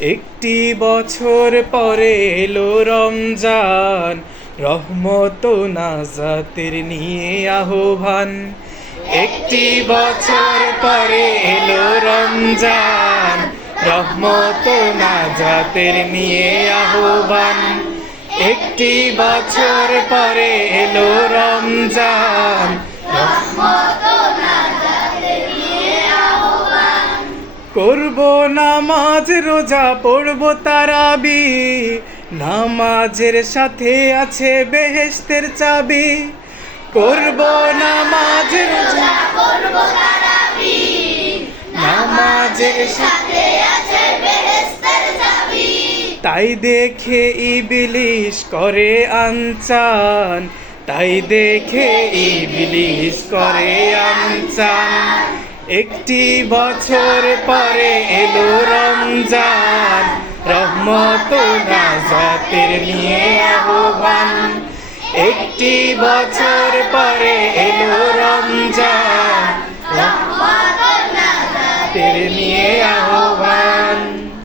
একটি বছর পরে এলো রমজান, রহমত ও নাজাতের নিয়ে আহ্বান। একটি বছর পরে এলো রমজান, রহমত ও নাজাতের নিয়ে আহ্বান। একটি বছর পরে এলো রমজান, করব নামাজ রোজা পড়ব তারাবি, নামাজের সাথে আছে বেহেশতের চাবি। করব নামাজ রোজা করব তারাবি, নামাজের সাথে, সাথে আছে বেহেশতের চাবি। তাই দেখে ইবলিস করে আনচান, তাই দেখে ইবলিস করে আনচান। একটি বছর পরে এলো রমজান, রহমত ও নাজাতের নিয়ে আহ্বান। একটি বছর পরে এলো রমজান, রহমত ও নাজাতের নিয়ে